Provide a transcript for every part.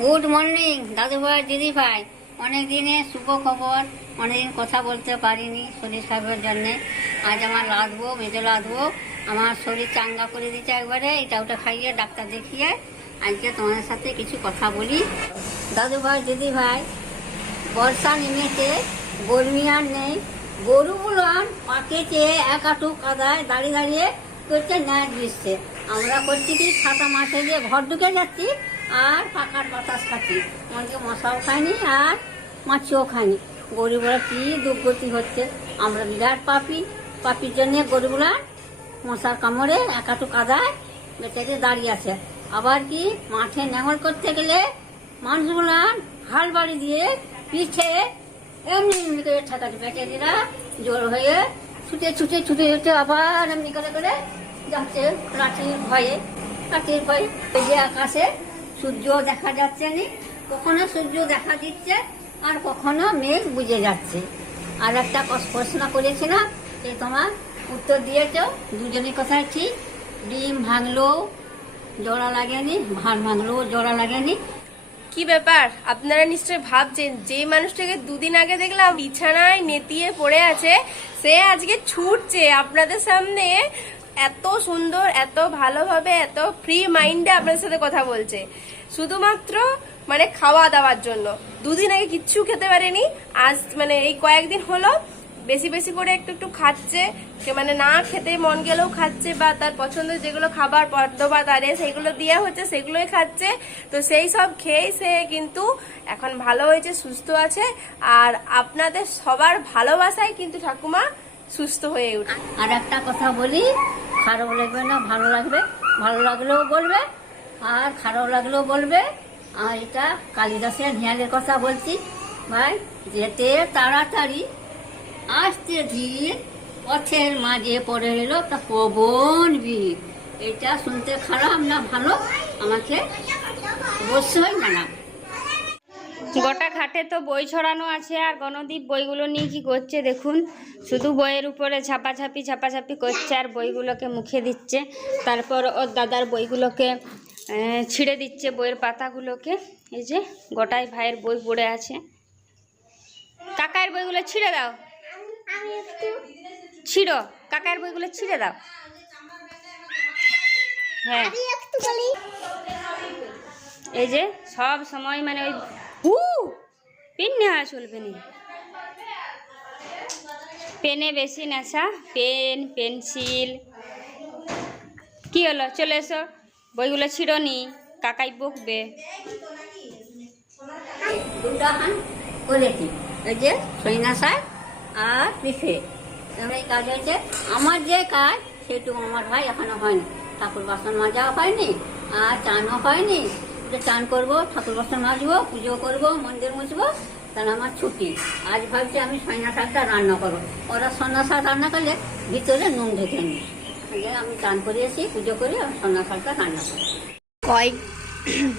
Good morning, দাদুভাই, দিদিভাই। দিদি অনেক দিনে শুভ খবর, অনেকদিন কথা বলতে পারিনি শরীর খারাপের জন্যে। আজ আমার লাদবো মেজে লাদবো আমার শরীর চাঙ্গা করে দিচ্ছে একবারে এটা ওটা খাইয়ে ডাক্তার দেখিয়ে আজকে তোমাদের সাথে কিছু কথা বলি। দাদুভাই, দিদিভাই, বর্ষা নেমেছে গরমি আর নেই গরুগুলো পাকেছে এক আটু কাদায় দাঁড়িয়ে দাঁড়িয়ে করছে ন্যাচ দিচ্ছে আমরা করছি কি, ছাতা মাঠে দিয়ে ঘর ঢুকে যাচ্ছি আর পাকার বাতাস খাচ্ছি। আমাকে মশাও খায়নি আর মাছিও খায়নি। গরুগুলো কি দুর্গতি হচ্ছে? আমরা বিরাট পাপি। পাপির জন্যে গরুগুলা মশার কামড়ে এক আটু কাদায় বেচারে দাঁড়িয়ে আছে। আবার কি মাঠে নেঙল করতে গেলে মানুষগুলা হাল বাড়ি দিয়ে পিছে এমনি এমনি করে ঠেকাচ্ছে বেচারিরা জোর হয়ে ছুটে ছুটে ছুটে ছুটে আবার এমনি করে করে যাচ্ছে লাঠির ভয়ে। লাঠির ভয়ে যে আকাশে সূর্য দেখা যাচ্ছে নি, কখনো সূর্য দেখা দিচ্ছে আর কখনো মেঘ বুঝে যাচ্ছে। আর একটা প্রশ্ন করেছিলাম যে তোমার উত্তর দিয়েছ, দুজনের কথাই ঠিক। ডিম ভাঙলো, জোড়া লাগেনি ভাত ভাঙলো, জোড়া লাগেনি। কি ব্যাপার? আপনারা নিশ্চয়ই ভাবছেন, যে মানুষটাকে দুদিন আগে দেখলাম বিছানায় নেতিয়ে পড়ে আছে, সে আজকে ছুটছে আপনাদের সামনে। এত সুন্দর, এত ভালোভাবে, এত ফ্রি মাইন্ডে আপনাদের সাথে কথা বলছে। শুধুমাত্র মানে খাওয়া দাওয়ার জন্য। দুদিন আগে কিচ্ছু খেতে পারেনি, আজ মানে এই কয়েকদিন হলো, বেশি বেশি করে একটু একটু খাচ্ছে মানে না খেতে মন গেলেও খাচ্ছে, বা তার পছন্দের যেগুলো খাবার পদ্ম বা তারে সেগুলো দেওয়া হচ্ছে, সেগুলোই খাচ্ছে। তো সেই সব খেয়েই সে কিন্তু এখন ভালো হয়েছে, সুস্থ আছে, আর আপনাদের সবার ভালোবাসায় কিন্তু ঠাকুমা সুস্থ হয়ে উঠে। আর একটা কথা বলি, খারাপ লাগবে না, ভালো লাগবে, ভালো লাগলেও বলবে আর খারাপ লাগলেও বলবে। আর এটা কালিদাসের ধ্যানের কথা বলছি। ভাই, যেতে তাড়াতাড়ি। আসতে ধীর পথের মাঝে পড়ে এলো তা পবন বীর এটা শুনতে খারাপ না ভালো? আমাকে অবশ্যই জানাবে। গোটা ঘাটে তো বই ছড়ানো আছে আর গণদীপ বইগুলো নিয়ে কি করছে দেখুন। শুধু বইয়ের উপরে ছাপাছাপি ছাপাছাপি করছে আর বইগুলোকে মুখে দিচ্ছে। তারপর ওর দাদার বইগুলোকে ছিঁড়ে দিচ্ছে বইয়ের পাতাগুলোকে। এই যে গোটাই ভাইয়ের বই পড়ে আছে। কাকার বইগুলো ছিঁড়ে দাও। ছিঁড়ো কাকার বইগুলো ছিঁড়ে দাও। হ্যাঁ। এই যে সব সময় মানে ওই হু পেন নেওয়া চলবে না পেনে বেশি নেশা, পেন, পেন্সিল। কি হলো? চলে এসো। বইগুলো ছিঁড়নি কাকাই বকবে। আর পিফে এই কাজ হয়েছে। আমার যে কাজ, সেটুকু আমার ভাই এখনও হয়নি। ঠাকুর বাসন মাজাও হয়নি, আর চানও হয়নি। চান করব, ঠাকুর বাসন মাজবো, পুজো করব, মন্দির মুছবো তাহলে আমার ছুটি। আজ ভাবছি আমি সৈনা শাকটা রান্না করব। ওরা সন্ধ্যা শাক রান্না করলে ভিতরে নুন ঢেকে নি যে কয়েক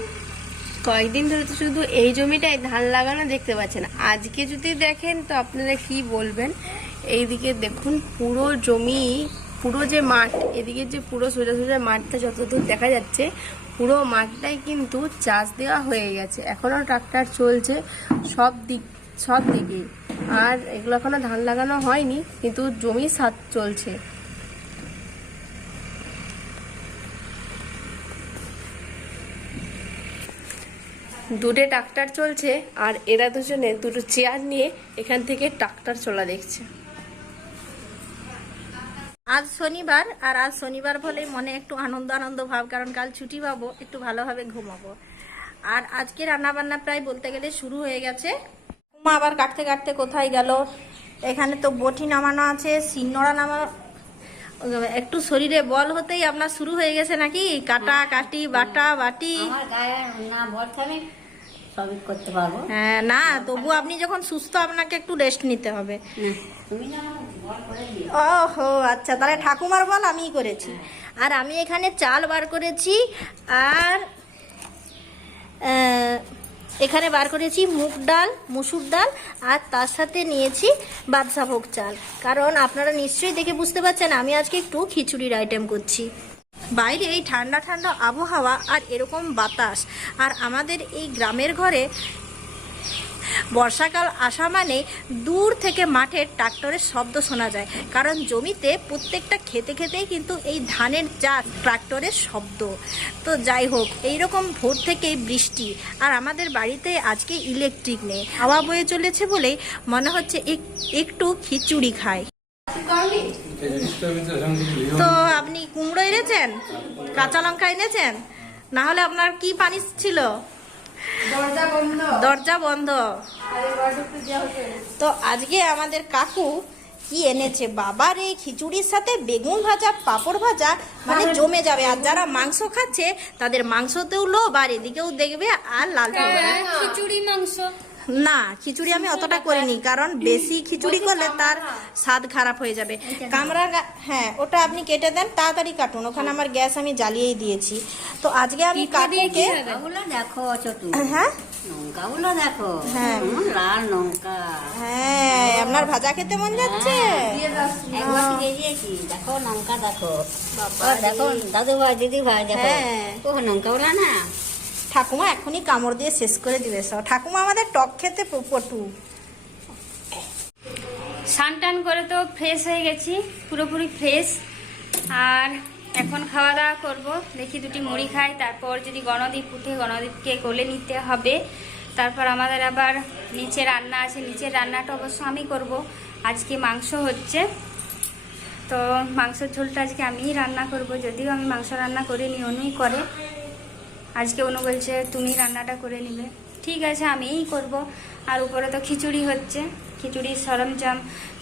কয়েকদিন ধরে তো শুধু এই জমিটায় ধান লাগানো দেখতে পাচ্ছেন। আজকে যদি দেখেন তো আপনারা কি বলবেন? এইদিকে দেখুন, পুরো জমি, পুরো যে মাঠ, এদিকে যে পুরো সোজা সোজা মাঠটা যতদূর দেখা যাচ্ছে, পুরো মাঠটাই কিন্তু চাষ দেওয়া হয়ে গেছে। এখনও ট্রাক্টর চলছে সব দিক, সব দিকেই আর এগুলো এখনও ধান লাগানো হয়নি, কিন্তু জমি সাত চলছে। দুটো ট্রাক্টর চলছে আর এরা দুজনে দুটো চেয়ার নিয়ে এখান থেকে ট্রাক্টর চলা দেখছে। আজ শনিবার আর আজ শনিবার বলে মনে একটু আনন্দ আনন্দ ভাব কারণ কাল ছুটি পাবো একটু ভালোভাবে ঘুমাবো। আর আজকে রান্না বান্না প্রায় বলতে গেলে শুরু হয়ে গেছে। উমা আবার কাটতে কাটতে কোথায় গেল? এখানে তো বটি নামানো আছে সিন্নড়া নামানো একটু শরীরে বল হতেই আপনার শুরু হয়ে গেছে নাকি? কাটা কাটি বাটা বাটি। আমার গায়ে না ভর থাকবে সবই করতে পারব। হ্যাঁ না তবু আপনি যখন সুস্থ আপনাকে একটু রেস্ট নিতে হবে। তুমি না ওহো আচ্ছা তাহলে ঠাকুমার বল আমিই করেছি। আর আমি এখানে চাল বার করেছি আর এখানে বার করেছি মুগ ডাল মুসুর ডাল আর তার সাথে নিয়েছি বাদশাভোগ চাল। কারণ আপনারা নিশ্চয়ই দেখে বুঝতে পারছেন আমি আজকে একটু খিচুড়ির আইটেম করছি। বাইরে এই ঠান্ডা ঠান্ডা আবহাওয়া আর এরকম বাতাস। আর আমাদের এই গ্রামের ঘরে বর্ষাকাল আসা মানে দূর থেকে মাঠের ট্রাক্টরের শব্দ শোনা যায়। কারণ জমিতে প্রত্যেকটা খেতে খেতেই কিন্তু এই ধানের চাষ ট্রাক্টরের শব্দ। তো যাই হোক, এইরকম ভোর থেকেই বৃষ্টি। আর আমাদের বাড়িতে আজকে ইলেকট্রিক নেই। হাওয়া বয়ে চলেছে বলেই মনে হচ্ছে এক- একটু খিচুড়ি খাই। তো আপনি কুমড়ো এনেছেন? কাঁচা লঙ্কা এনেছেন? না হলে আপনার কি পানি ছিল? দরজা বন্ধ। তো আজকে আমাদের কাকু কি এনেছে? বাবার এই খিচুড়ির সাথে বেগুন ভাজা পাঁপড় ভাজা মানে জমে যাবে। আর যারা মাংস খাচ্ছে তাদের মাংসতেও লোভ আর এদিকেও দেখবে আর লাল পড়বে। খিচুড়ি মাংস। না খিচুড়ি আমি অতটা করিনি কারণ বেশি খিচুড়ি করলে তার স্বাদ খারাপ হয়ে যাবে। কামরা। হ্যাঁ ওটা আপনি কেটে দেন তাড়াতাড়ি কাটুন। ওখানে আমার গ্যাস আমি জ্বালিয়েই দিয়েছি। তো আজকে আমি কাকুকে লঙ্কাগুলো দেখো হ্যাঁ? লঙ্কাগুলো দেখো। হ্যাঁ। লাল লঙ্কা। হ্যাঁ আপনার ভাজা খেতে মন যাচ্ছে? দিয়ে দিয়েছি। দেখো লঙ্কা দেখো। দেখো দাদু ভাই দিদি ভাই দেখো। হ্যাঁ। ও লঙ্কাগুলো না ঠাকুমা এখনই কামড় দিয়ে শেষ করে দিবে, সব। ঠাকুমা আমাদের টক খেতে পটু। স্নান টান করে তো ফ্রেশ হয়ে গেছি, পুরোপুরি ফ্রেশ আর এখন খাওয়া দাওয়া করব, দেখি দুটি মুড়ি খাই, তারপর যদি গণদীপ উঠে গণদীপকে কোলে নিতে হবে। তারপর আমাদের আবার নিচে রান্না আছে নিচের রান্নাটা অবশ্য আমি করব। আজকে মাংস হচ্ছে। তো মাংসের ঝোলটা আজকে আমিই রান্না করব, যদিও আমি মাংস রান্না করিনি অনুই করে। আজকে অনু বলছে, তুমি রান্নাটা করে নিবে। ঠিক আছে, আমিই করব। আর উপরে তো খিচুড়ি হচ্ছে খিচুড়ির সরঞ্জাম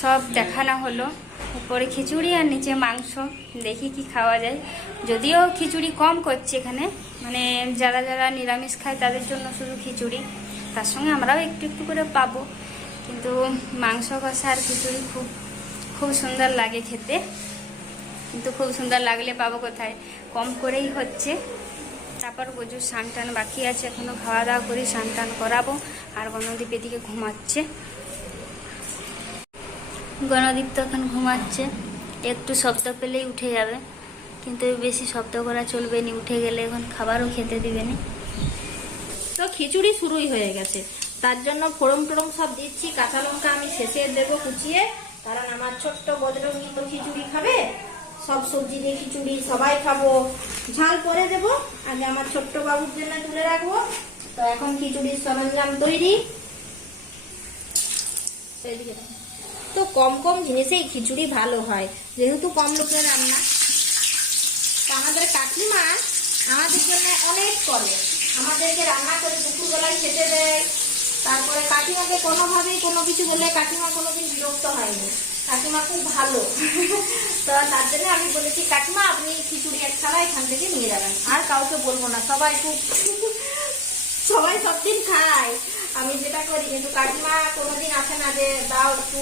সব দেখানো হলো। উপরে খিচুড়ি আর নিচে মাংস, দেখি কি খাওয়া যায়। যদিও খিচুড়ি কম করছে এখানে মানে যারা যারা নিরামিষ খায় তাদের জন্য শুধু খিচুড়ি। তার সঙ্গে আমরাও একটু একটু করে পাবো। কিন্তু মাংস কষা আর খিচুড়ি খুব খুব সুন্দর লাগে খেতে। কিন্তু খুব সুন্দর লাগলে পাবো কোথায়? কম করেই হচ্ছে। তারপর প্রচুর স্নান টান বাকি আছে এখনও খাওয়া দাওয়া করি স্নান টান করাবো। আর গণদীপ এদিকে ঘুমাচ্ছে। গণদীপ তো এখন ঘুমাচ্ছে। একটু শব্দ পেলেই উঠে যাবে। কিন্তু বেশি শব্দ করা চলবে না উঠে গেলে এখন খাবারও খেতে দিবে না। তো খিচুড়ি শুরুই হয়ে গেছে। তার জন্য ফোড়ন টোড়ন সব দিচ্ছি কাঁচা লঙ্কা আমি শেষে দেবো কুচিয়ে। কারণ আমার ছোট্ট বজরঙ্গি তো খিচুড়ি খাবে। সব সবজি দিয়ে খিচুড়ি সবাই খাব। ঝাল পরে দেব। আগে আমার ছোট্ট বাবুর জন্য তুলে রাখব। তো এখন খিচুড়ির সরঞ্জাম তৈরি। তো কম কম জিনিসেই খিচুড়ি ভালো হয়, যেহেতু কম লোকের রান্না। তো আমাদের কাকিমা আমাদের জন্য অনেক করে। আমাদেরকে রান্না করে দুপুরবেলায় খেতে দেয়। তারপরে কাকিমাকে কোনোভাবেই কোনো কিছু বললে কাকিমা কোনোদিন বিরক্ত হয়নি। কাকিমা খুব ভালো। তো তার জন্য আমি বলেছি, কাকিমা, আপনি খিচুড়ি এক থালা এখান থেকে নিয়ে যাবেন। আর কাউকে বলব না, সবাই খুব সবাই সব দিন খায়। আমি যেটা করি, কিন্তু কাকিমা কোনোদিন আসে না যে, দাও একটু।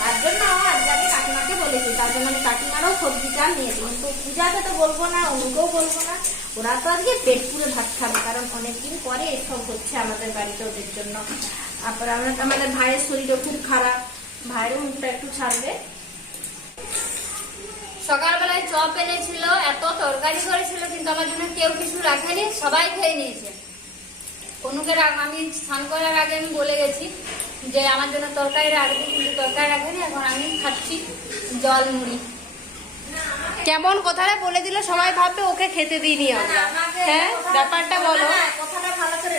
তার জন্য আজকে আমি কাকিমাকে বলেছি, তার জন্য আমি কাকিমারও সবজি চাল নিয়েছি কিন্তু পূজাতে তো বলব না অনুকেও বলব না। ওরা তো আজকে পেট পুরো ভাত খাবে, কারণ অনেকদিন পরে এসব হচ্ছে আমাদের বাড়িতে ওদের জন্য। তারপরে আমরা আমাদের ভাইয়ের শরীরও খুব খারাপ। ভাইয়েরও মুখটা একটু ছাড়বে। সকালবেলায় চপ এনেছিল এত তরকারি করেছিল কিন্তু আমার জন্য কেউ কিছু রাখেনি সবাই খেয়ে নিয়েছে। অনুকে আমি স্নান করার আগে আমি বলে গেছি যে আমার জন্য তরকারি রাখবে কিন্তু তরকারি রাখেনি এখন আমি খাচ্ছি জল মুড়ি। কেমন কথাটা বলে দিলে সবাই ভাববে ওকে খেতে দিইনি আমরা। হ্যাঁ ব্যাপারটা বলো। কথাটা ভালো করে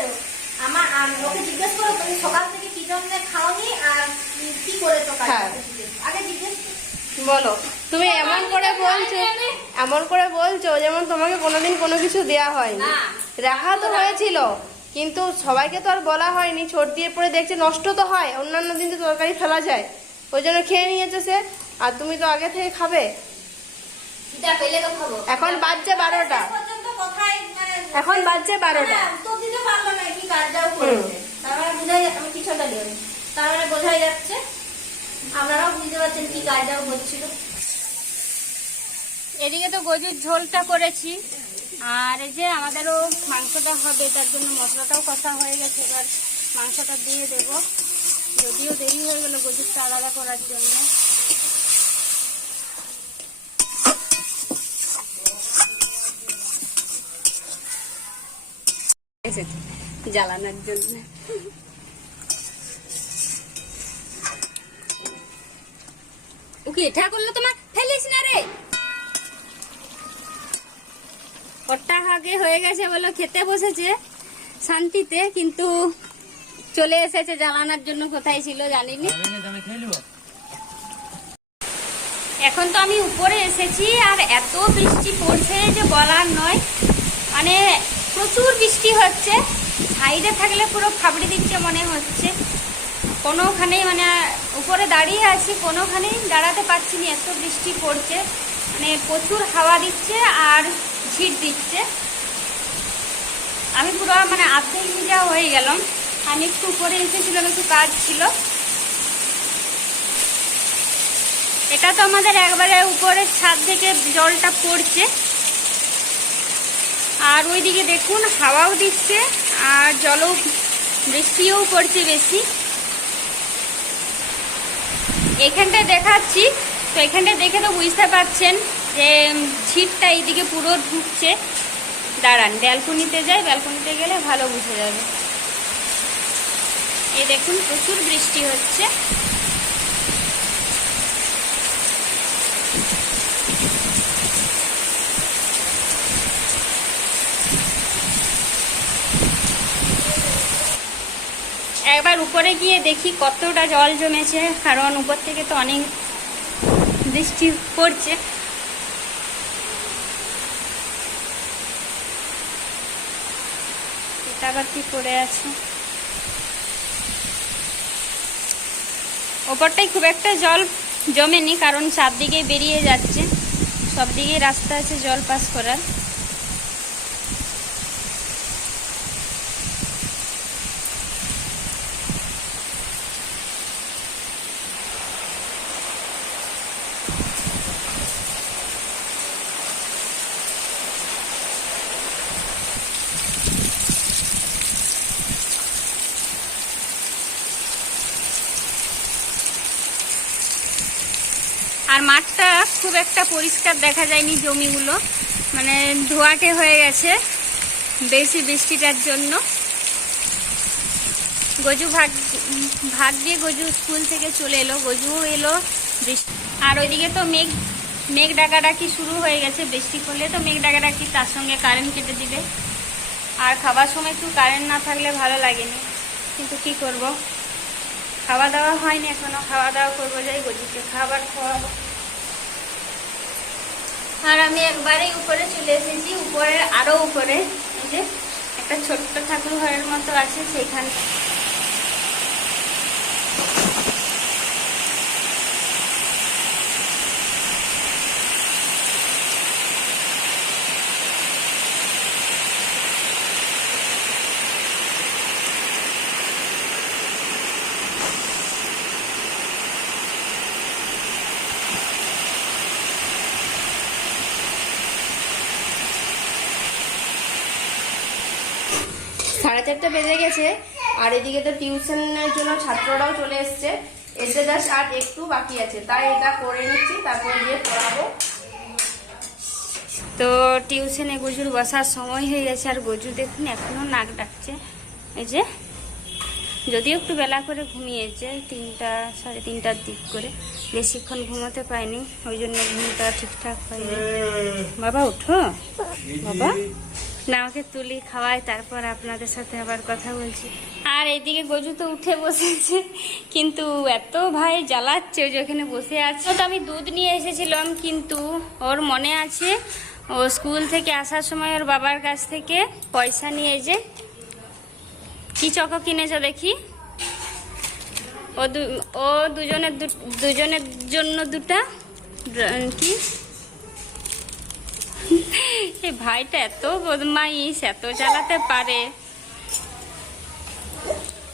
আমার আর ওকে জিজ্ঞেস করো তুমি সকাল থেকে কি জন্য খাওনি আর কি- হ্যাঁ। আগে জিজ্ঞেস বলো তুমি এমন করে বলছো এমন করে বলছো যেমন তোমাকে কোনোদিন কোনো কিছু দেয়া হয়নি। রাখা তো হয়েছিল। কিন্তু সবাইকে তো আর বলা হয়নি। ছোট দিয়ে পরে দেখছে নষ্ট তো হয়। অন্যান্য দিন তো তরকারি ফেলা যায়। ওই জন্য খেয়ে নিয়েছে সে। আর তুমি তো আগে থেকে খাবে। এখন বাজছে বারোটা। মানে এখন বাজছে বারোটা। তার মানে বোঝাই যাচ্ছে আপনারাও বুঝতে পারছেন কি কাজটা হচ্ছিল। এদিকে তো গজুর ঝোলটা করেছি আর এই যে আমাদেরও মাংসটা হবে তার জন্য মশলাটাও কষা হয়ে গেছে এবার মাংসটা দিয়ে দেব। যদিও দেরি হয়ে গেলো গজুরটা আলাদা করার জন্য। জ্বালানোর জন্য। ওকে এটা করল তোমার ফেলিস না রে। ওটা আগে হয়ে গেছে বলে খেতে বসেছে শান্তিতে কিন্তু চলে এসেছে জ্বালানোর জন্য কোথায় ছিল জানিনি। এখন তো আমি উপরে এসেছি আর এত বৃষ্টি পড়ছে যে বলার নয়। মানে প্রচুর বৃষ্টি হচ্ছে সাইডে থাকলে পুরো ফাবড়ি দিচ্ছে মনে হচ্ছে। কোনোখানেই মানে উপরে দাঁড়িয়ে আছি, কোনোখানেই দাঁড়াতে পারছি না এত বৃষ্টি পড়ছে মানে প্রচুর হাওয়া দিচ্ছে আর ঝিট দিচ্ছে। আমি পুরো মানে আর্ধেক ভিজা হয়ে গেলাম। আমি একটু উপরে এসেছিলাম একটু কাজ ছিল। এটা তো আমাদের একবারে উপরের ছাদ থেকে জলটা পড়ছে। আর ওইদিকে দেখুন, হাওয়াও দিচ্ছে, আর জলও বৃষ্টিও পড়ছে বেশি। এখানটায় দেখাচ্ছি। তো এখানটায় দেখে তো বুঝতে পারছেন যে ছিটটা এইদিকে পুরো ঢুকছে। দাঁড়ান, ব্যালকনিতে যায় ব্যালকনিতে গেলে ভালো বুঝে যাবে। এই দেখুন, প্রচুর বৃষ্টি হচ্ছে। একবার উপরে গিয়ে দেখি কতটা জল জমেছে, কারণ উপর থেকে তো অনেক বৃষ্টি পড়ছে। এটা আবার কি পড়ে আছে? ওপরটাই খুব একটা জল জমেনি, কারণ চারদিকে বেরিয়ে যাচ্ছে। সব দিকেই রাস্তা আছে জল পাস করার আর মাঠটা খুব একটা পরিষ্কার দেখা যায়নি জমিগুলো। মানে ধোয়াটে হয়ে গেছে বেশি বৃষ্টিটার জন্য। গজু ভাগ ভাগ দিয়ে গজু স্কুল থেকে চলে এলো, গজুও এলো, বৃষ্টি আর ওইদিকে তো মেঘ মেঘ ডাকাডাকি শুরু হয়ে গেছে, বৃষ্টি পড়লে তো মেঘ ডাকাডাকি তার সঙ্গে কারেন্ট কেটে দিবে। আর খাবার সময় একটু কারেন্ট না থাকলে ভালো লাগেনি। কিন্তু কি করব? খাওয়া দাওয়া হয়নি এখনও, খাওয়া দাওয়া করব যাই গজুকে, খাবার খাওয়াবো। আর আমি একবারেই উপরে চলে এসেছি, উপরে আরও উপরে। যে একটা ছোট্ট ঠাকুর ঘরের মতো আছে সেখানে চারটে বেজে গেছে, আর এদিকে তো টিউশনের জন্য ছাত্ররাও চলে এসছে। এসে জাস্ট আর একটু বাকি আছে। তাই এটা করে নিচ্ছি, তারপর গিয়ে পড়াবো। তো টিউশনে গজুর বসার সময় হয়ে গেছে, আর গজু দেখুন এখনও নাক ডাকছে। এই যে, যদিও একটু বেলা করে ঘুমিয়েছে, তিনটা, সাড়ে তিনটার দিক করে। বেশিক্ষণ ঘুমাতে পাইনি, ওই জন্য ঘুমটা ঠিকঠাক হয়নি। বাবা, উঠো। বাবা না তুলি খাওয়াই তারপর আপনাদের সাথে আবার কথা বলছি। আর এইদিকে গজু তো উঠে বসেছে, কিন্তু এত ভাই জ্বালাচ্ছে ওই যে ওখানে বসে আছে। তো আমি দুধ নিয়ে এসেছিলাম, কিন্তু ওর মনে আছে, ও স্কুল থেকে আসার সময় ওর বাবার কাছ থেকে পয়সা নিয়ে যে কি চকো কিনেছো দেখি। ও ও দুজনের দুজনের জন্য দুটা, কি? এই ভাইটা, এত বদমাইশ, এত চালাতে পারে।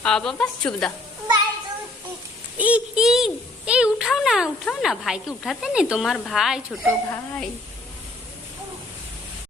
বাবা, চুপ দাও। এই উঠাও না উঠাও না, ভাইকে উঠাতে নেই তোমার ভাই, ছোট ভাই।